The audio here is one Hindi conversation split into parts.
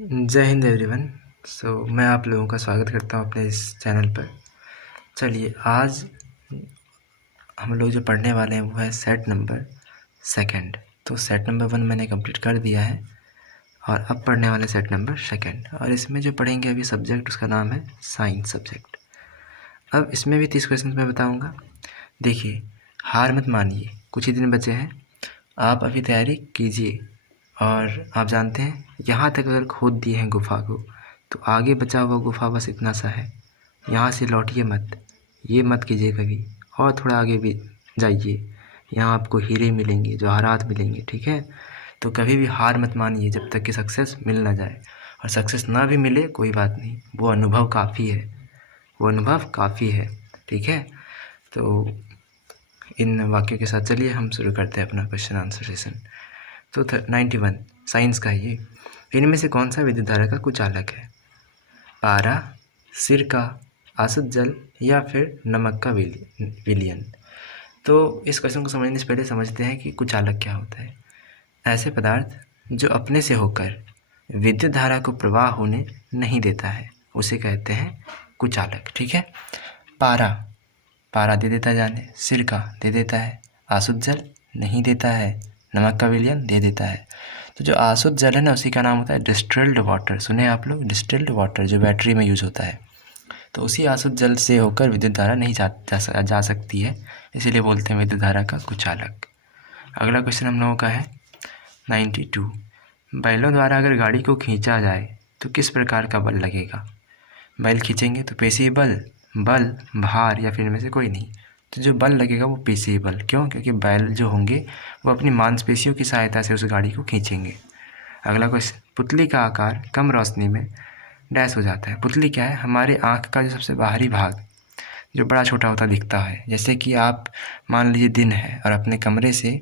जय हिंद एवरीवन। मैं आप लोगों का स्वागत करता हूं अपने इस चैनल पर। चलिए, आज हम लोग जो पढ़ने वाले हैं वो है सेट नंबर सेकंड। तो सेट नंबर 1 मैंने कंप्लीट कर दिया है और अब पढ़ने वाले सेट नंबर सेकंड। और इसमें जो पढ़ेंगे अभी सब्जेक्ट, उसका नाम है साइंस सब्जेक्ट। अब इसमें भी 30 क्वेश्चन मैं बताऊँगा। देखिए, हार मत मानिए, कुछ ही दिन बचे हैं, आप अभी तैयारी कीजिए। और आप जानते हैं, यहाँ तक अगर खोद दिए हैं गुफ़ा को, तो आगे बचा हुआ गुफ़ा बस इतना सा है। यहाँ से लौटिए मत, ये मत कीजिए कभी, और थोड़ा आगे भी जाइए, यहाँ आपको हीरे मिलेंगे, जवाहरात मिलेंगे। ठीक है, तो कभी भी हार मत मानिए जब तक कि सक्सेस मिल ना जाए। और सक्सेस ना भी मिले कोई बात नहीं, वो अनुभव काफ़ी है, वो अनुभव काफ़ी है। ठीक है, तो इन वाक्यों के साथ चलिए हम शुरू करते हैं अपना क्वेश्चन आंसर सेशन। तो 91 साइंस का ये, इनमें से कौन सा विद्युत धारा का कुचालक है? पारा, सिर का, आसुत जल, या फिर नमक का विलयन। तो इस क्वेश्चन को समझने से पहले समझते हैं कि कुचालक क्या होता है। ऐसे पदार्थ जो अपने से होकर विद्युत धारा को प्रवाह होने नहीं देता है, उसे कहते हैं कुचालक। ठीक है, पारा, पारा दे देता है जाने, सिर का दे देता है, आसुत जल नहीं देता है, नमक का विलयन दे देता है। तो जो आसुत जल है ना, उसी का नाम होता है डिस्टिल्ड वाटर। सुने आप लोग, डिस्टिल्ड वाटर जो बैटरी में यूज़ होता है। तो उसी आसुत जल से होकर विद्युत धारा नहीं जा सकती है, इसीलिए बोलते हैं विद्युत धारा का कुचालक। अगला क्वेश्चन हम लोगों का है 92। बैलों द्वारा अगर गाड़ी को खींचा जाए तो किस प्रकार का बल लगेगा? बैल खींचेंगे तो पेशी बल, भार, या फिर इनमें से कोई नहीं। तो जो बल लगेगा वो पेशी बल। क्यों? क्योंकि बैल जो होंगे वो अपनी मांसपेशियों की सहायता से उस गाड़ी को खींचेंगे। अगला क्वेश्चन, पुतली का आकार कम रोशनी में डैश हो जाता है। पुतली क्या है? हमारे आँख का जो सबसे बाहरी भाग, जो बड़ा छोटा होता दिखता है। जैसे कि आप मान लीजिए दिन है और अपने कमरे से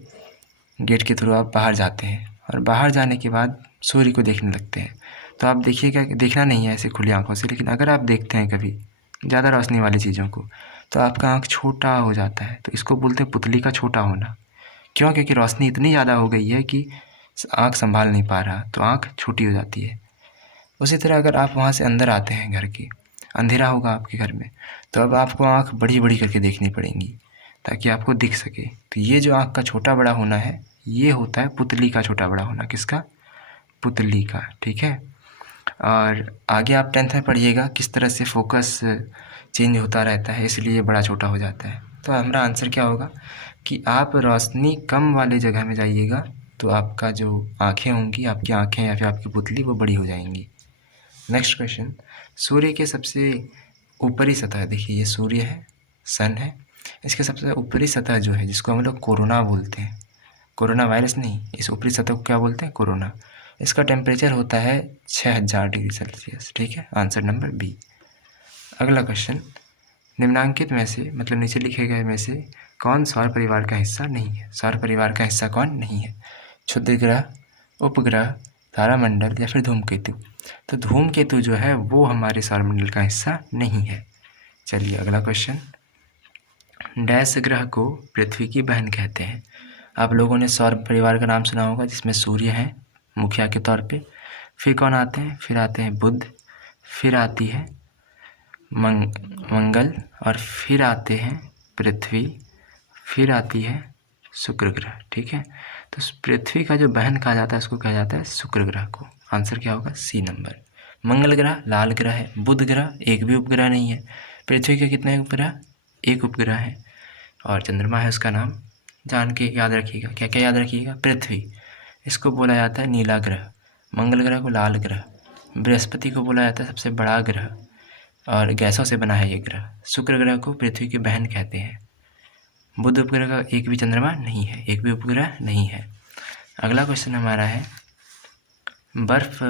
गेट के थ्रू आप बाहर जाते हैं, और बाहर जाने के बाद सूर्य को देखने लगते हैं, तो आप देखिएगा कि देखना नहीं है ऐसे खुली आँखों से, लेकिन अगर आप देखते हैं कभी ज़्यादा रोशनी वाली चीज़ों को, तो आपका आँख छोटा हो जाता है। तो इसको बोलते हैं पुतली का छोटा होना। क्यों? क्योंकि रोशनी इतनी ज़्यादा हो गई है कि आँख संभाल नहीं पा रहा, तो आँख छोटी हो जाती है। उसी तरह अगर आप वहाँ से अंदर आते हैं घर के, अंधेरा होगा आपके घर में, तो अब आपको आँख बड़ी बड़ी करके देखनी पड़ेंगी ताकि आपको दिख सके। तो ये जो आँख का छोटा बड़ा होना है, ये होता है पुतली का छोटा बड़ा होना। किसका? पुतली का। ठीक है, और आगे आप 10th में पढ़िएगा किस तरह से फोकस चेंज होता रहता है, इसलिए बड़ा छोटा हो जाता है। तो हमारा आंसर क्या होगा कि आप रोशनी कम वाले जगह में जाइएगा, तो आपका जो आँखें होंगी, आपकी आँखें या फिर आपकी पुतली, वो बड़ी हो जाएंगी। नेक्स्ट क्वेश्चन, सूर्य के सबसे ऊपरी सतह, देखिए ये सूर्य है, सन है, इसके सबसे ऊपरी सतह जो है, जिसको हम लोग कोरोना बोलते हैं, कोरोना वायरस नहीं, इस ऊपरी सतह को क्या बोलते हैं? कोरोना। इसका टेम्परेचर होता है 6000 डिग्री सेल्सियस। ठीक है, आंसर नंबर बी। अगला क्वेश्चन, निम्नांकित में से, मतलब नीचे लिखे गए में से, कौन सौर परिवार का हिस्सा नहीं है? सौर परिवार का हिस्सा कौन नहीं है? क्षुद्र ग्रह, उपग्रह, तारामंडल, या फिर धूमकेतु। तो धूमकेतु जो है वो हमारे सौरमंडल का हिस्सा नहीं है। चलिए अगला क्वेश्चन, डैश ग्रह को पृथ्वी की बहन कहते हैं। आप लोगों ने सौर परिवार का नाम सुना होगा, जिसमें सूर्य है मुखिया के तौर पे, फिर कौन आते हैं? फिर आते हैं बुध, फिर आती है मंगल, और फिर आते हैं पृथ्वी, फिर आती है शुक्र ग्रह। ठीक है, तो पृथ्वी का जो बहन कहा जाता है उसको कहा जाता है शुक्र ग्रह को। आंसर क्या होगा? सी नंबर। मंगल ग्रह लाल ग्रह है, बुध ग्रह एक भी उपग्रह नहीं है, पृथ्वी के कितने उपग्रह? एक उपग्रह है, और चंद्रमा है उसका नाम, जान के याद रखिएगा। क्या क्या याद रखिएगा? पृथ्वी, इसको बोला जाता है नीला ग्रह, मंगल ग्रह को लाल ग्रह, बृहस्पति को बोला जाता है सबसे बड़ा ग्रह और गैसों से बना है ये ग्रह, शुक्र ग्रह को पृथ्वी की बहन कहते हैं, बुध उपग्रह का एक भी चंद्रमा नहीं है, एक भी उपग्रह नहीं है। अगला क्वेश्चन हमारा है, बर्फ़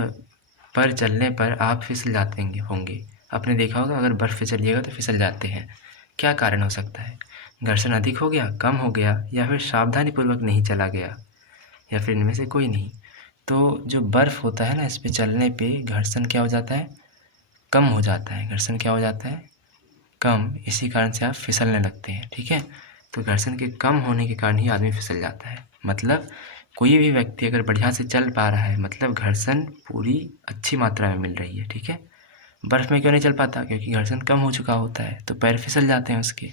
पर चलने पर आप फिसल जाते होंगे। आपने देखा होगा अगर बर्फ़ पे चलिएगा तो फिसल जाते हैं। क्या कारण हो सकता है? घर्षण अधिक हो गया, कम हो गया, या फिर सावधानीपूर्वक नहीं चला गया, या फिर इनमें से कोई नहीं। तो जो बर्फ़ होता है ना, इस पे चलने पे घर्षण क्या हो जाता है? कम हो जाता है। घर्षण क्या हो जाता है? कम। इसी कारण से आप फिसलने लगते हैं। ठीक है, तो घर्षण के कम होने के कारण ही आदमी फिसल जाता है। मतलब कोई भी व्यक्ति अगर बढ़िया से चल पा रहा है मतलब घर्षण पूरी अच्छी मात्रा में मिल रही है, ठीक है। बर्फ़ में क्यों नहीं चल पाता? क्योंकि घर्षण कम हो चुका होता है, तो पैर फिसल जाते हैं उसके।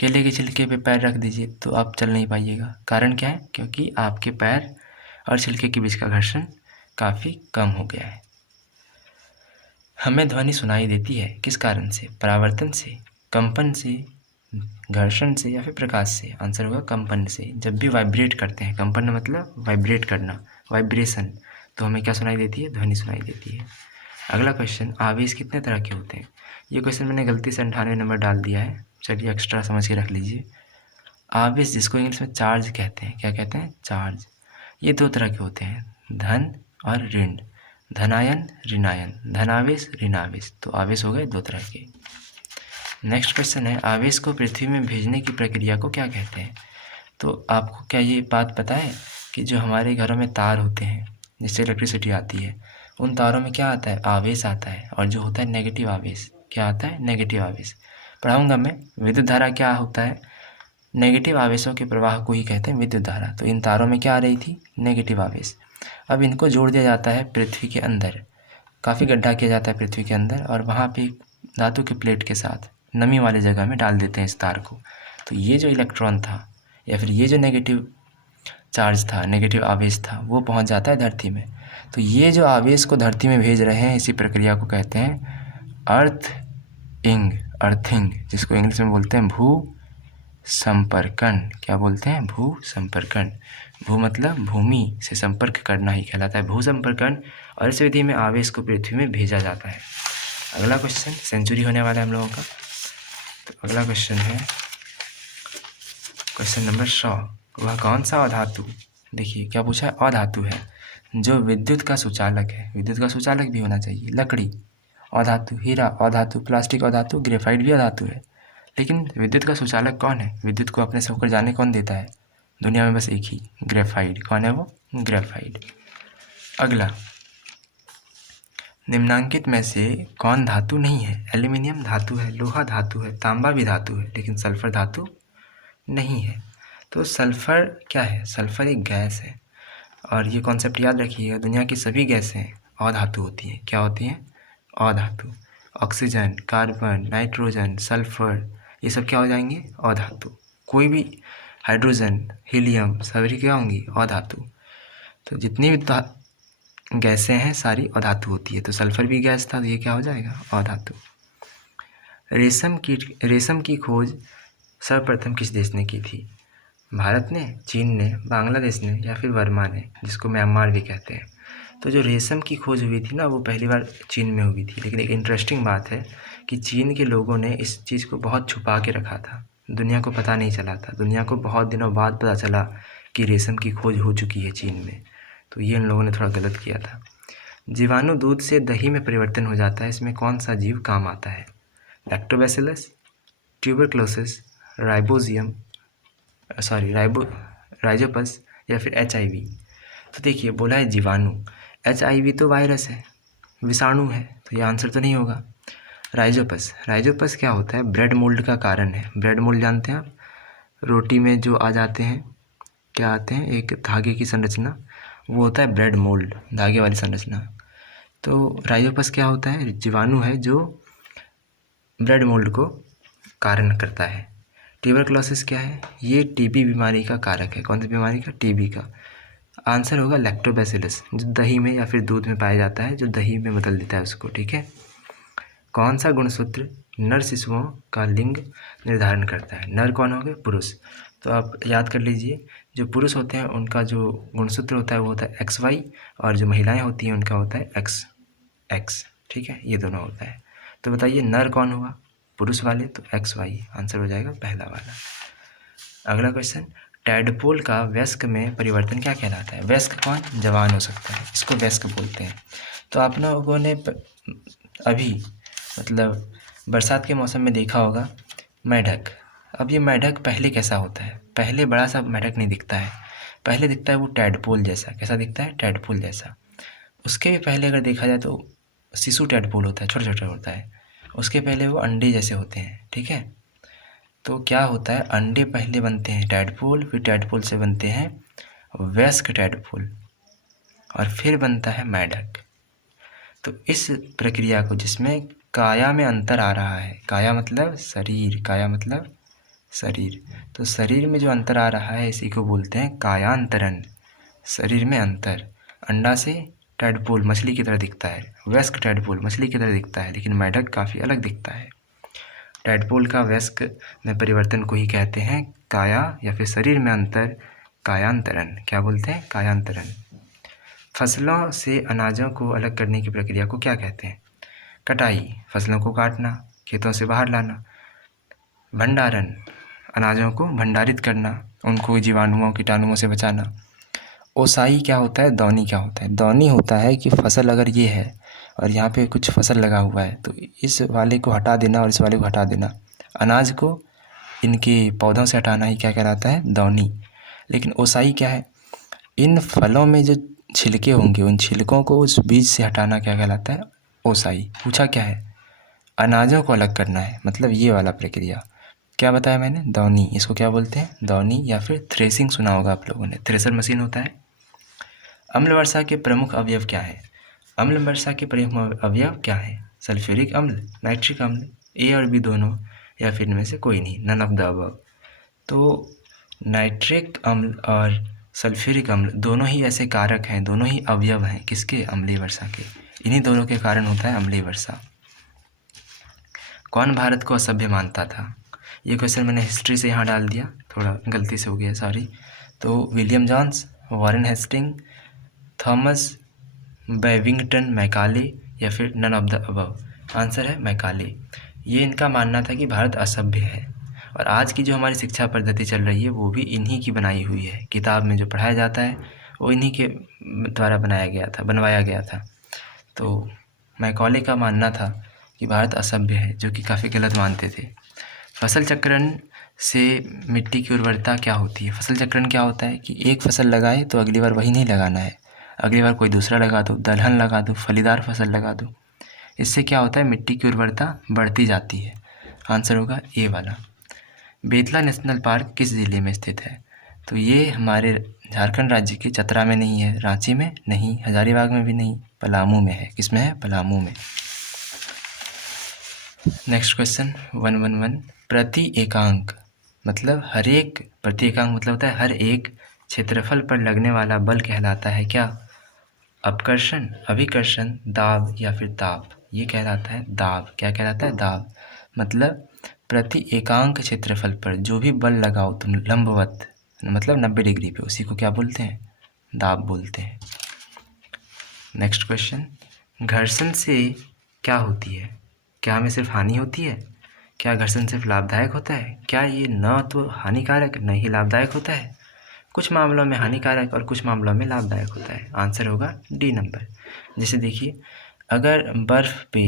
केले के छिलके पे पैर रख दीजिए तो आप चल नहीं पाइएगा। कारण क्या है? क्योंकि आपके पैर और छिलके के बीच का घर्षण काफ़ी कम हो गया है। हमें ध्वनि सुनाई देती है किस कारण से? परावर्तन से, कंपन से, घर्षण से या फिर प्रकाश से? आंसर होगा कंपन से। जब भी वाइब्रेट करते हैं, कंपन मतलब वाइब्रेट करना, वाइब्रेशन, तो हमें क्या सुनाई देती है? ध्वनि सुनाई देती है। अगला क्वेश्चन, आवेश कितने तरह के होते हैं? ये क्वेश्चन मैंने गलती से 98 नंबर डाल दिया है, चलिए एक्स्ट्रा समझ के रख लीजिए। आवेश जिसको इंग्लिश में चार्ज कहते हैं, क्या कहते हैं? चार्ज। ये 2 तरह के होते हैं, धन और ऋण। धनायन, ऋणायन, धनावेश, ऋणावेश। तो आवेश हो गए 2 तरह के। नेक्स्ट क्वेश्चन है, आवेश को पृथ्वी में भेजने की प्रक्रिया को क्या कहते हैं? तो आपको क्या ये बात पता है कि जो हमारे घरों में तार होते हैं जिससे इलेक्ट्रिसिटी आती है, उन तारों में क्या आता है? आवेश आता है। और जो होता है नेगेटिव आवेश, क्या आता है? नेगेटिव आवेश। पढ़ाऊँगा मैं। विद्युत धारा क्या होता है? नेगेटिव आवेशों के प्रवाह को ही कहते हैं विद्युत धारा। तो इन तारों में क्या आ रही थी? नेगेटिव आवेश। अब इनको जोड़ दिया जाता है पृथ्वी के अंदर, काफ़ी गड्ढा किया जाता है पृथ्वी के अंदर, और वहाँ पे धातु की प्लेट के साथ नमी वाली जगह में डाल देते हैं इस तार को। तो ये जो इलेक्ट्रॉन था या फिर ये जो नेगेटिव चार्ज था, नेगेटिव आवेश था, वो पहुँच जाता है धरती में। तो ये जो आवेश को धरती में भेज रहे हैं, इसी प्रक्रिया को कहते हैं अर्थिंग, जिसको इंग्लिश में बोलते हैं भू संपर्कन। क्या बोलते हैं? भू संपर्कन। भू मतलब भूमि से संपर्क करना ही कहलाता है भू संपर्कन, और इस विधि में आवेश को पृथ्वी में भेजा जाता है। अगला क्वेश्चन, सेंचुरी होने वाला है हम लोगों का। तो अगला क्वेश्चन है क्वेश्चन नंबर 100। वह कौन सा अधातु, देखिए क्या पूछा है? अधातु है जो विद्युत का सुचालक है। विद्युत का सुचालक भी होना चाहिए। लकड़ी अधातु, हीरा अधातु, प्लास्टिक अधातु, ग्रेफाइट भी अधातु है। लेकिन विद्युत का सुचालक कौन है? विद्युत को अपने से होकर जाने कौन देता है? दुनिया में बस एक ही, ग्रेफाइट। कौन है वो? ग्रेफाइट। अगला, निम्नांकित में से कौन धातु नहीं है? एल्यूमिनियम धातु है, लोहा धातु है, तांबा भी धातु है, लेकिन सल्फर धातु नहीं है। तो सल्फर क्या है? सल्फर एक गैस है, और ये कॉन्सेप्ट याद रखिएगा, दुनिया की सभी गैसें अधातु होती हैं। क्या होती हैं? अधातु। ऑक्सीजन, कार्बन, नाइट्रोजन, सल्फर, ये सब क्या हो जाएंगे? अधातु। कोई भी हाइड्रोजन, हीलियम, सभी क्या होंगी? अधातु। तो जितनी भी गैसें हैं सारी अधातु होती है। तो सल्फर भी गैस था, तो ये क्या हो जाएगा? अधातु। रेशम की खोज सर्वप्रथम किस देश ने की थी? भारत ने, चीन ने, बांग्लादेश ने, या फिर वर्मा ने, जिसको म्यांमार भी कहते हैं। तो जो रेशम की खोज हुई थी ना, वो पहली बार चीन में हुई थी। लेकिन एक इंटरेस्टिंग बात है कि चीन के लोगों ने इस चीज़ को बहुत छुपा के रखा था, दुनिया को पता नहीं चला था। दुनिया को बहुत दिनों बाद पता चला कि रेशम की खोज हो चुकी है चीन में। तो ये इन लोगों ने थोड़ा गलत किया था। जीवाणु दूध से दही में परिवर्तन हो जाता है, इसमें कौन सा जीव काम आता है? लैक्टोबैसिलस, ट्यूबरक्लोसिस, राइजोपस, या फिर HIV। तो देखिए बोला है जीवाणु, HIV तो वायरस है, विषाणु है, तो ये आंसर तो नहीं होगा। राइजोपस क्या होता है? ब्रेड मोल्ड का कारण है। ब्रेड मोल्ड जानते हैं आप? रोटी में जो आ जाते हैं, क्या आते हैं? एक धागे की संरचना, वो होता है ब्रेड मोल्ड, धागे वाली संरचना। तो राइजोपस क्या होता है? जीवाणु है जो ब्रेड मोल्ड को कारण करता है। ट्यूबरक्लोसिस क्या है? ये TB बीमारी का कारक है। कौन सी बीमारी का? TB का। आंसर होगा लैक्टोबैसिलस, जो दही में या फिर दूध में पाया जाता है, जो दही में बदल देता है उसको, ठीक है। कौन सा गुणसूत्र नर शिशुओं का लिंग निर्धारण करता है? नर कौन हो गए? पुरुष। तो आप याद कर लीजिए, जो पुरुष होते हैं उनका जो गुणसूत्र होता है वो होता है XY, और जो महिलाएं होती हैं उनका होता है XX, ठीक है। ये दोनों होता है। तो बताइए नर कौन हुआ? पुरुष वाले, तो XY आंसर हो जाएगा पहला वाला। अगला क्वेश्चन, टैडपोल का वयस्क में परिवर्तन क्या कहलाता है? वयस्क कौन? जवान हो सकता है, इसको वयस्क बोलते हैं। तो आप लोगों ने अभी मतलब बरसात के मौसम में देखा होगा मेढक। अब ये मेढक पहले कैसा होता है? पहले बड़ा सा मेढक नहीं दिखता है, पहले दिखता है वो टैडपोल जैसा। कैसा दिखता है? टैडपोल जैसा। उसके भी पहले अगर देखा जाए तो शिशु टैडपोल होता है, छोटा छोटा होता है। उसके पहले वो अंडे जैसे होते हैं, ठीक है। तो क्या होता है? अंडे पहले बनते हैं टैडपोल, फिर टैडपोल से बनते हैं वयस्क टैडपोल और फिर बनता है मेढक। तो इस प्रक्रिया को, जिसमें काया में अंतर आ रहा है, काया मतलब शरीर, काया मतलब शरीर, तो शरीर में जो अंतर आ रहा है इसी को बोलते हैं कायांतरण। शरीर में अंतर। अंडा से टैडपोल मछली की तरह दिखता है, वयस्क टैडपोल मछली की तरह दिखता है, लेकिन मेढक काफ़ी अलग दिखता है। टैडपोल का वयस्क में परिवर्तन को ही कहते हैं काया या फिर शरीर में अंतर, कायांतरण। क्या बोलते हैं? कायांतरण। फसलों से अनाजों को अलग करने की प्रक्रिया को क्या कहते हैं? कटाई, फसलों को काटना, खेतों से बाहर लाना। भंडारण, अनाजों को भंडारित करना, उनको जीवाणुओं कीटाणुओं से बचाना। ओसाई क्या होता है? दौनी क्या होता है? दौनी होता है कि फसल अगर ये है और यहाँ पे कुछ फसल लगा हुआ है तो इस वाले को हटा देना और इस वाले को हटा देना, अनाज को इनके पौधों से हटाना ही क्या कहलाता है? दौनी। लेकिन ओसाई क्या है? इन फलों में जो छिलके होंगे उन छिलकों को उस बीज से हटाना क्या कहलाता है? ओसाई। पूछा क्या है? अनाजों को अलग करना है, मतलब ये वाला प्रक्रिया। क्या बताया मैंने? दौनी। इसको क्या बोलते हैं? दौनी या फिर थ्रेसिंग सुना होगा आप लोगों ने, थ्रेसर मशीन होता है। अम्ल वर्षा के प्रमुख अवयव क्या है? अम्ल वर्षा के प्रमुख अवयव क्या है? सल्फ्यूरिक अम्ल, नाइट्रिक अम्ल, ए और बी दोनों, या फिर इनमें से कोई नहीं, नन ऑफ द अबव। तो नाइट्रिक अम्ल और सल्फ्यूरिक अम्ल दोनों ही ऐसे कारक हैं, दोनों ही अवयव हैं किसके? अम्लीय वर्षा के। इन्हीं दोनों के कारण होता है अम्लीय वर्षा। कौन भारत को असभ्य मानता था? ये क्वेश्चन मैंने हिस्ट्री से यहाँ डाल दिया, थोड़ा गलती से हो गया, सॉरी। तो William Jones, Warren Hasting, Thomas Babington, Macaulay, या फिर none of the above. Answer है मैकाले। ये इनका मानना था कि भारत असभ्य है। और आज की जो हमारी शिक्षा पद्धति चल रही है वो भी इन्हीं की बनाई हुई है। किताब में जो पढ़ाया जाता है वो इन्हीं के द्वारा बनवाया गया था। तो मैकाले का मानना था कि भारत असभ्य है, जो कि काफ़ी गलत मानते थे। फसल चक्रण से मिट्टी की उर्वरता क्या होती है? फसल चक्रण क्या होता है कि एक फसल लगाए तो अगली बार वही नहीं लगाना है, अगली बार कोई दूसरा लगा दो, दलहन लगा दो, फलीदार फसल लगा दो। इससे क्या होता है? मिट्टी की उर्वरता बढ़ती जाती है। आंसर होगा ए वाला। बेतला नेशनल पार्क किस ज़िले में स्थित है? तो ये हमारे झारखंड राज्य के चतरा में नहीं है, रांची में नहीं, हजारीबाग में भी नहीं, पलामू में है। किस में है? पलामू में। Next question 111। प्रति एकांक मतलब हर एक, प्रति एकांक मतलब होता है हर एक क्षेत्रफल पर लगने वाला बल कहलाता है क्या? अपकर्षण, अभिकर्षण, दाब या फिर ताप। ये कहलाता है दाब। क्या कहलाता है? दाब। मतलब प्रति एकांक क्षेत्रफल पर जो भी बल लगाओ तुम लंबवत, मतलब 90 डिग्री पे, उसी को क्या बोलते हैं? दाब बोलते हैं। नेक्स्ट क्वेश्चन, घर्षण से क्या होती है? क्या हमें सिर्फ हानि होती है? क्या घर्षण सिर्फ लाभदायक होता है? क्या ये न तो हानिकारक न ही लाभदायक होता है? कुछ मामलों में हानिकारक और कुछ मामलों में लाभदायक होता है। आंसर होगा डी नंबर। जैसे देखिए, अगर बर्फ़ पे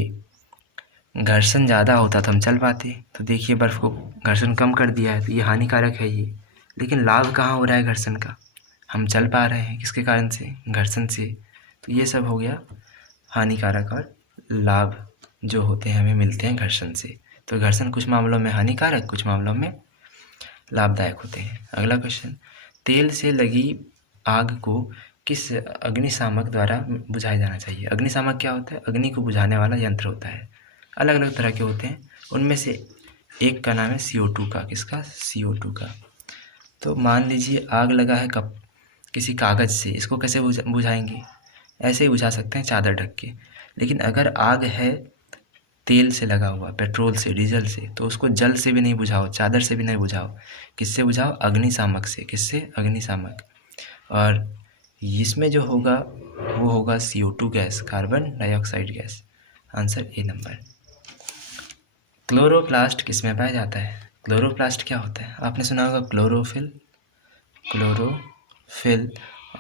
घर्षण ज़्यादा होता तो हम चल पाते, तो देखिए बर्फ़ को घर्षण कम कर दिया है तो ये हानिकारक है ये। लेकिन लाभ कहाँ हो रहा है घर्षण का? हम चल पा रहे हैं, किसके कारण से? घर्षण से। तो ये सब हो गया हानिकारक और लाभ जो होते हैं हमें मिलते हैं घर्षण से। तो घर्षण कुछ मामलों में हानिकारक, कुछ मामलों में लाभदायक होते हैं। अगला क्वेश्चन, तेल से लगी आग को किस अग्निशामक द्वारा बुझाया जाना चाहिए? अग्निशामक क्या होता है? अग्नि को बुझाने वाला यंत्र होता है। अलग अलग तरह के होते हैं, उनमें से एक का नाम है CO2 का। किसका? CO2 का। तो मान लीजिए आग लगा है कब किसी कागज़ से, इसको कैसे बुझाएंगे? ऐसे ही बुझा सकते हैं, चादर ढक के। लेकिन अगर आग है तेल से लगा हुआ, पेट्रोल से, डीजल से, तो उसको जल से भी नहीं बुझाओ, चादर से भी नहीं बुझाओ, किससे बुझाओ? अग्निशामक से। किससे? अग्निशामक। और इसमें जो होगा वो होगा CO2 gas, carbon dioxide gas. Answer A number. Chloroplast किस में पाया जाता है? क्लोरोप्लास्ट क्या होता है? आपने सुना होगा क्लोरोफिल, क्लोरोफिल,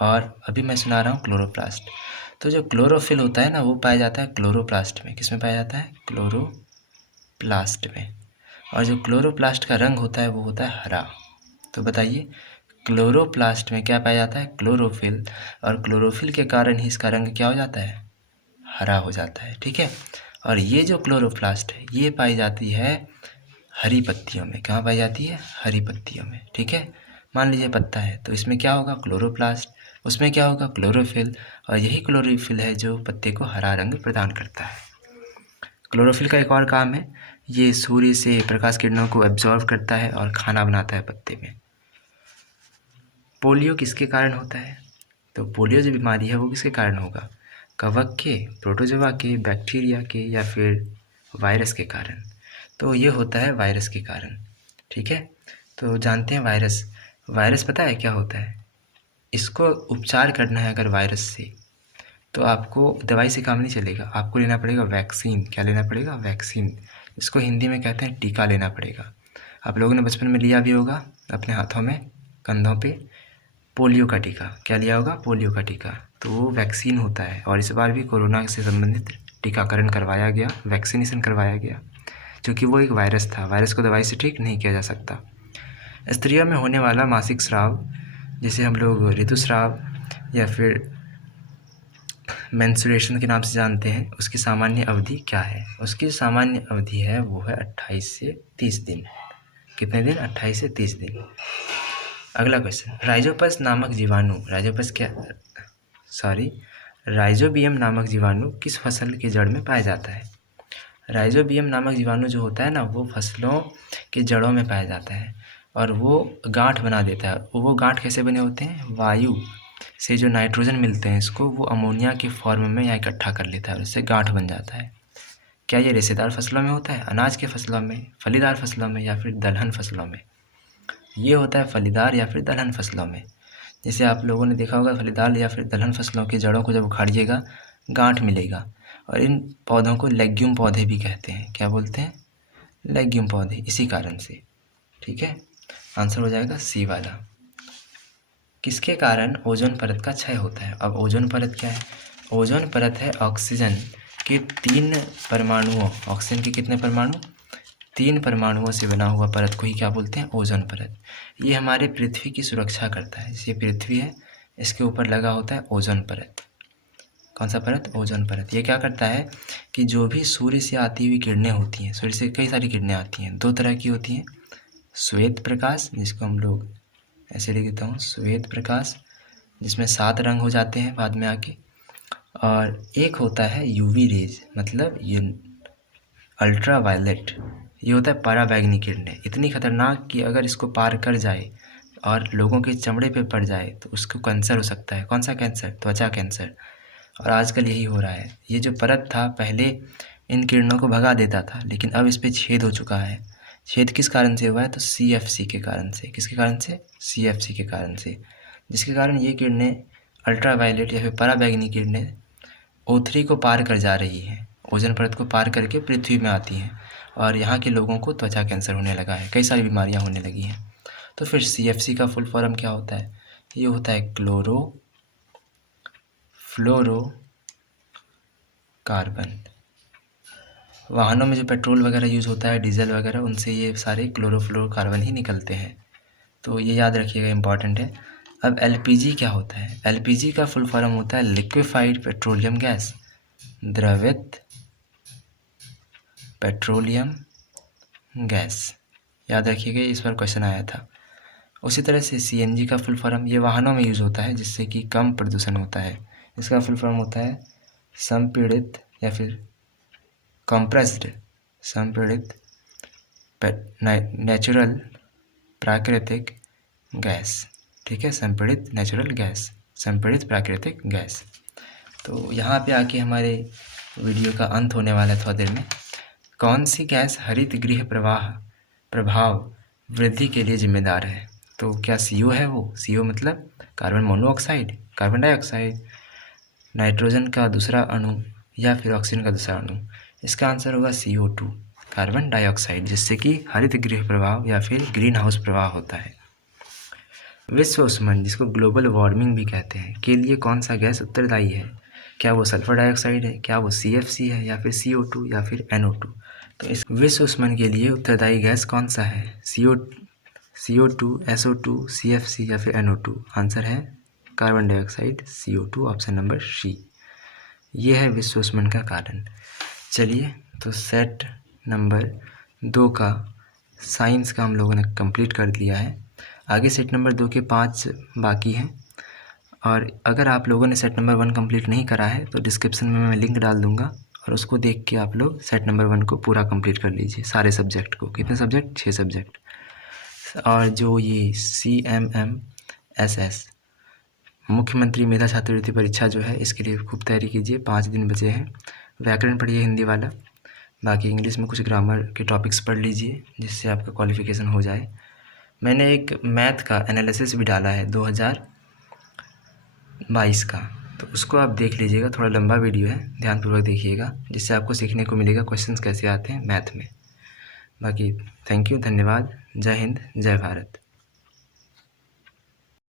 और अभी मैं सुना रहा हूँ क्लोरोप्लास्ट। तो जो क्लोरोफिल होता है ना वो पाया जाता है क्लोरोप्लास्ट में। किस में पाया जाता है? क्लोरोप्लास्ट में। और जो क्लोरोप्लास्ट का रंग होता है वो होता है हरा। तो बताइए क्लोरोप्लास्ट में क्या पाया जाता है? क्लोरोफिल। और क्लोरोफिल के कारण ही इसका रंग क्या हो जाता है? हरा हो जाता है। ठीक है। और ये जो क्लोरोप्लास्ट है ये पाई जाती है हरी पत्तियों में। कहाँ पाई जाती है? हरी पत्तियों में। ठीक है। मान लीजिए पत्ता है तो इसमें क्या होगा, क्लोरोप्लास्ट, उसमें क्या होगा, क्लोरोफिल, और यही क्लोरोफिल है जो पत्ते को हरा रंग प्रदान करता है। क्लोरोफिल का एक और काम है, ये सूर्य से प्रकाश किरणों को एब्जॉर्व करता है और खाना बनाता है पत्ते में। पोलियो किसके कारण होता है, तो पोलियो जो बीमारी है वो किसके कारण होगा, कवक के, प्रोटोजोआ के, बैक्टीरिया के या फिर वायरस के कारण। तो ये होता है वायरस के कारण। ठीक है, तो जानते हैं वायरस, वायरस पता है क्या होता है, इसको उपचार करना है अगर वायरस से, तो आपको दवाई से काम नहीं चलेगा, आपको लेना पड़ेगा वैक्सीन। क्या लेना पड़ेगा, वैक्सीन। इसको हिंदी में कहते हैं टीका लेना पड़ेगा। आप लोगों ने बचपन में लिया भी होगा अपने हाथों में, कंधों पे, पोलियो का टीका। क्या लिया होगा, पोलियो का टीका। तो वो वैक्सीन होता है, और इस बार भी कोरोना से संबंधित टीकाकरण करवाया गया, वैक्सीनेशन करवाया गया, क्योंकि वो एक वायरस था। वायरस को दवाई से ठीक नहीं किया जा सकता। स्त्रियों में होने वाला मासिक स्राव, जिसे हम लोग ऋतुस्राव या फिर मेंस्ट्रुएशन के नाम से जानते हैं, उसकी सामान्य अवधि क्या है, उसकी सामान्य अवधि है वो है 28 से 30 दिन। कितने दिन, 28 से 30 दिन। अगला क्वेश्चन, राइजोपस नामक जीवाणु, राइजोबियम नामक जीवाणु किस फसल की जड़ में पाया जाता है। राइजोबियम नामक जीवाणु जो होता है ना, वो फसलों की जड़ों में पाया जाता है, और वो गांठ बना देता है। वो गांठ कैसे बने होते हैं, वायु से जो नाइट्रोजन मिलते हैं इसको वो अमोनिया के फॉर्म में यहाँ इकट्ठा कर लेता है और इससे गांठ बन जाता है। क्या ये रेशेदार फसलों में होता है, अनाज के फसलों में, फलीदार फसलों में या फिर दलहन फसलों में। ये होता है फलीदार या फिर दलहन फसलों में। जैसे आप लोगों ने देखा होगा, फलीदार या फिर दलहन फसलों की जड़ों को जब उखाड़िएगा गांठ मिलेगा, और इन पौधों को लेग्यूम पौधे भी कहते हैं। क्या बोलते हैं, लेग्यूम पौधे, इसी कारण से। ठीक है, आंसर हो जाएगा सी वाला। किसके कारण ओजोन परत का क्षय होता है। अब ओजोन परत क्या है, ओजोन परत है ऑक्सीजन के 3 परमाणुओं, ऑक्सीजन के कितने परमाणु, 3 परमाणुओं से बना हुआ परत को ही क्या बोलते हैं, ओजोन परत। ये हमारे पृथ्वी की सुरक्षा करता है। ये पृथ्वी है, इसके ऊपर लगा होता है ओजोन परत। कौन सा परत, ओजोन परत। ये क्या करता है कि जो भी सूर्य से आती हुई किरणें होती हैं, सूर्य से कई सारी किरणें आती हैं, 2 तरह की होती हैं, श्वेत प्रकाश, जिसको हम लोग ऐसे लिख देता हूँ, श्वेत प्रकाश, जिसमें 7 रंग हो जाते हैं बाद में आके, और एक होता है यूवी रेज, मतलब ये अल्ट्रा वायलेट। ये होता है पराबैंगनी किरणें, इतनी खतरनाक कि अगर इसको पार कर जाए और लोगों के चमड़े पे पड़ जाए तो उसको कैंसर हो सकता है। कौन सा कैंसर, त्वचा कैंसर। और आजकल यही हो रहा है। ये जो परत था पहले इन किरणों को भगा देता था, लेकिन अब इस पर छेद हो चुका है। छेद किस कारण से हुआ है, तो CFC के कारण से। किसके कारण से, CFC के कारण से, जिसके कारण ये किरणें अल्ट्रावायलेट या फिर पराबैंगनी किरणें O3 को पार कर जा रही हैं, ओजोन परत को पार करके पृथ्वी में आती हैं, और यहाँ के लोगों को त्वचा कैंसर होने लगा है, कई सारी बीमारियाँ होने लगी हैं। तो फिर CFC का फुल फॉर्म क्या होता है, ये होता है क्लोरो फ्लोरो कार्बन। वाहनों में जो पेट्रोल वगैरह यूज़ होता है, डीजल वगैरह, उनसे ये सारे क्लोरोफ्लोरोकार्बन ही निकलते हैं। तो ये याद रखिएगा, इम्पॉर्टेंट है। अब LPG क्या होता है, LPG का फुल फॉर्म होता है लिक्विफाइड पेट्रोलियम गैस, द्रवित पेट्रोलियम गैस। याद रखिएगा, इस पर क्वेश्चन आया था। उसी तरह से CNG का फुल फॉर्म, ये वाहनों में यूज़ होता है जिससे कि कम प्रदूषण होता है। इसका फुल फॉर्म होता है संपीड़ित या फिर कंप्रेस्ड संपीड़ित नेचुरल प्राकृतिक गैस। ठीक है, संपीड़ित नेचुरल गैस, संपीड़ित प्राकृतिक गैस। तो यहाँ पे आके हमारे वीडियो का अंत होने वाला है थोड़ी देर में। कौन सी गैस हरित गृह प्रभाव वृद्धि के लिए जिम्मेदार है, तो क्या CO है वो। CO मतलब carbon monoxide, carbon dioxide, nitrogen का दूसरा अणु या फिर ऑक्सीजन का दूसरा अणु। इसका आंसर होगा CO2, कार्बन डाइऑक्साइड, जिससे कि हरित गृह प्रभाव या फिर ग्रीन हाउस प्रभाव होता है। विश्व उष्मन, जिसको ग्लोबल वार्मिंग भी कहते हैं, के लिए कौन सा गैस उत्तरदायी है। क्या वो सल्फर डाइऑक्साइड है, क्या वो CFC है, या फिर CO2 या फिर NO2। तो इस विश्व उष्मन के लिए उत्तरदायी गैस कौन सा है, CO2, SO2, CFC या फिर NO2। आंसर है carbon dioxide, CO2, option number C। ये है विश्व उष्मन का कारण। चलिए, तो सेट नंबर 2 का साइंस का हम लोगों ने कंप्लीट कर लिया है। आगे सेट नंबर 2 के 5 बाकी हैं। और अगर आप लोगों ने सेट नंबर 1 कंप्लीट नहीं करा है तो डिस्क्रिप्शन में मैं लिंक डाल दूँगा और उसको देख के आप लोग सेट नंबर 1 को पूरा कंप्लीट कर लीजिए, सारे सब्जेक्ट को। कितने सब्जेक्ट? 6 सब्जेक्ट। और जो ये CMMSS मुख्यमंत्री मेधा छात्रवृत्ति परीक्षा जो है, इसके लिए खूब तैयारी कीजिए। 5 दिन बचे हैं। व्याकरण पढ़िए हिंदी वाला, बाकी इंग्लिश में कुछ ग्रामर के टॉपिक्स पढ़ लीजिए जिससे आपका क्वालिफिकेशन हो जाए। मैंने एक मैथ का एनालिसिस भी डाला है 2022 का, तो उसको आप देख लीजिएगा। थोड़ा लंबा वीडियो है, ध्यानपूर्वक देखिएगा, जिससे आपको सीखने को मिलेगा क्वेश्चंस कैसे आते हैं मैथ में। बाकी थैंक यू, धन्यवाद। जय हिंद, जय भारत।